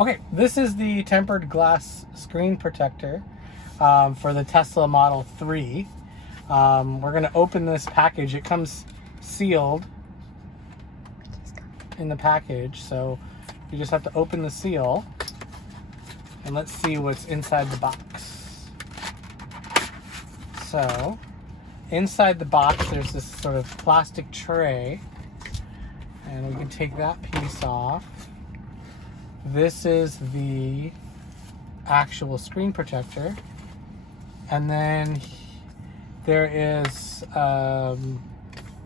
Okay, this is the tempered glass screen protector for the Tesla Model 3. We're going to open this package. It comes sealed in the package, so you just have to open the seal and let's see what's inside the box. So inside the box there's this sort of plastic tray, and we can take that piece off. This is the actual screen protector, and then there is some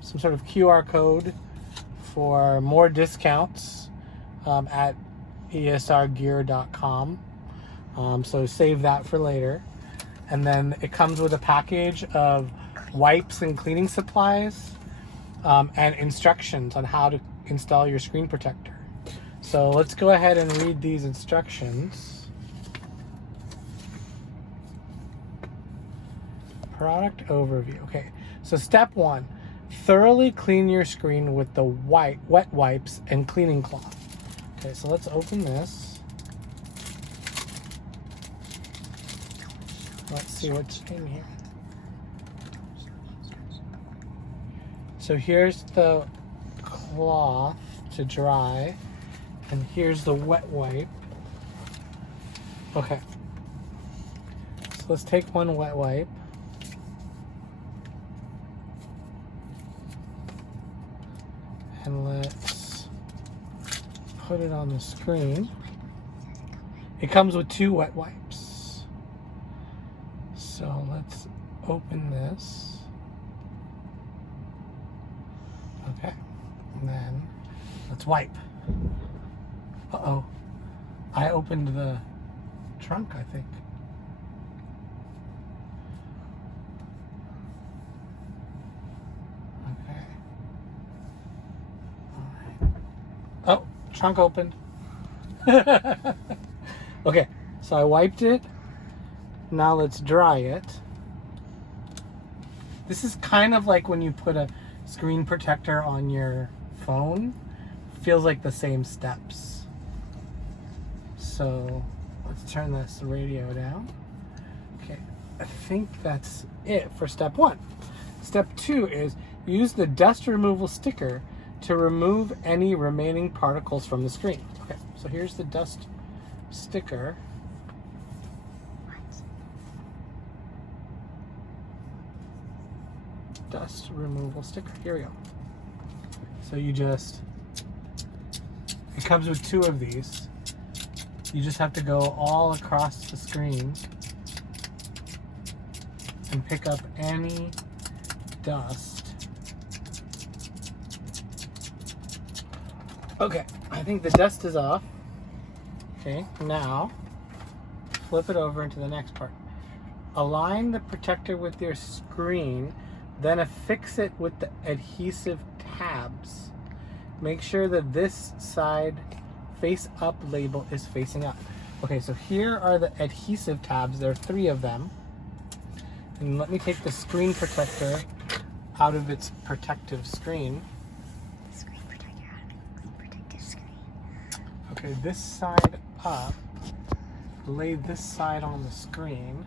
sort of QR code for more discounts at esrgear.com. So save that for later. And then it comes with a package of wipes and cleaning supplies and instructions on how to install your screen protector. So let's go ahead and read these instructions. Product overview. Okay, so step 1, thoroughly clean your screen with the wet wipes and cleaning cloth. Okay, so let's open this. Let's see what's in here. So here's the cloth to dry, and here's the wet wipe. Okay, so let's take one wet wipe. And let's put it on the screen. It comes with 2 wet wipes. So let's open this. Okay, and then let's wipe. Uh-oh, I opened the trunk, I think. Okay. Oh, trunk opened. Okay, so I wiped it. Now let's dry it. This is kind of like when you put a screen protector on your phone. Feels like the same steps. So let's turn this radio down. Okay, I think that's it for step 1. Step 2 is use the dust removal sticker to remove any remaining particles from the screen. Okay, so here's the dust sticker. Dust removal sticker. Here we go. So you just, it comes with 2 of these. You just have to go all across the screen and pick up any dust. Okay, I think the dust is off. Okay, now flip it over into the next part. Align the protector with your screen, then affix it with the adhesive tabs. Make sure that this side face up label is facing up. Okay, so here are the adhesive tabs. There are 3 of them. And let me take the screen protector out of its protective screen. Okay, this side up, lay this side on the screen.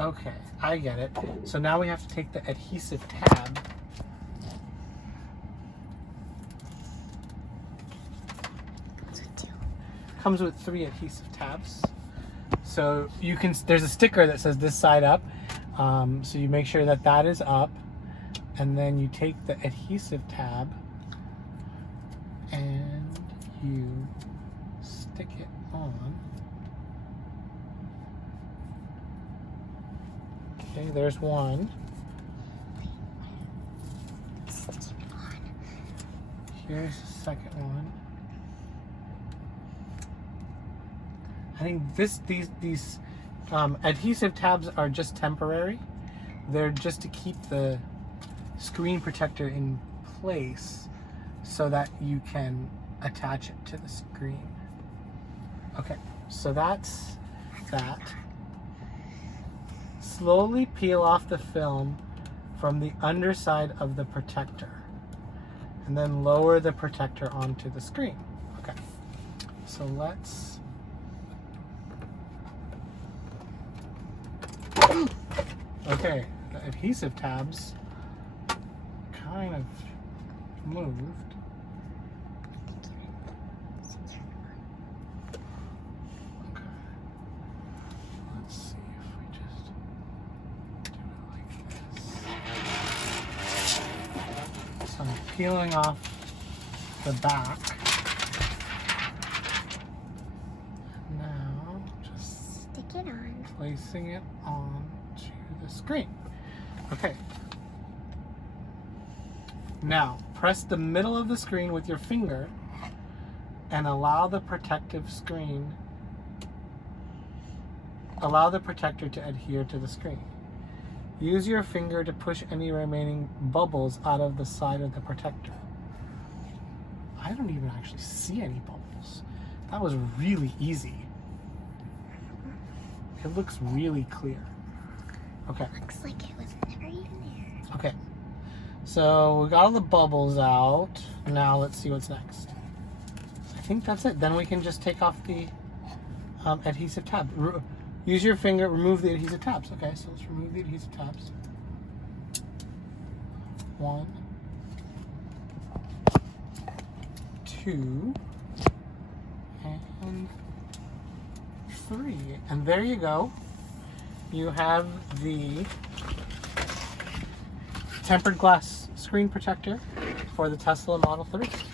Okay, I get it. So now we have to take the adhesive tab. Comes with 3 adhesive tabs. So you can, there's a sticker that says this side up. So you make sure that that is up, and then you take the adhesive tab and you stick it on. Okay, there's one. Here's the second one. I think these adhesive tabs are just temporary. They're just to keep the screen protector in place so that you can attach it to the screen. Okay, so that's that. Slowly peel off the film from the underside of the protector and then lower the protector onto the screen. Okay, so let's... Okay, the adhesive tabs kind of moved. Okay. Let's see if we just do it like this. So I'm peeling off the back. Now, just stick it on. Placing it on to the screen. Okay. Now, press the middle of the screen with your finger and allow the protective screen, allow the protector to adhere to the screen. Use your finger to push any remaining bubbles out of the side of the protector. I don't even actually see any bubbles. That was really easy. It looks really clear. Okay. Looks like it was never even there. Okay. So we got all the bubbles out. Now let's see what's next. I think that's it. Then we can just take off the adhesive tab. Use your finger, remove the adhesive tabs. Okay, so let's remove the adhesive tabs. 1, 2, and 3. And there you go. You have the tempered glass screen protector for the Tesla Model 3.